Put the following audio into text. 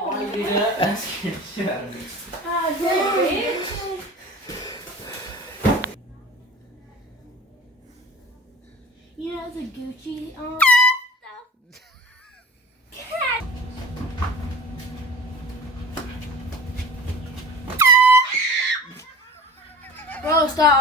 Why you do that? That scared the shit out of me. You know the Gucci stuff? Bro, stop.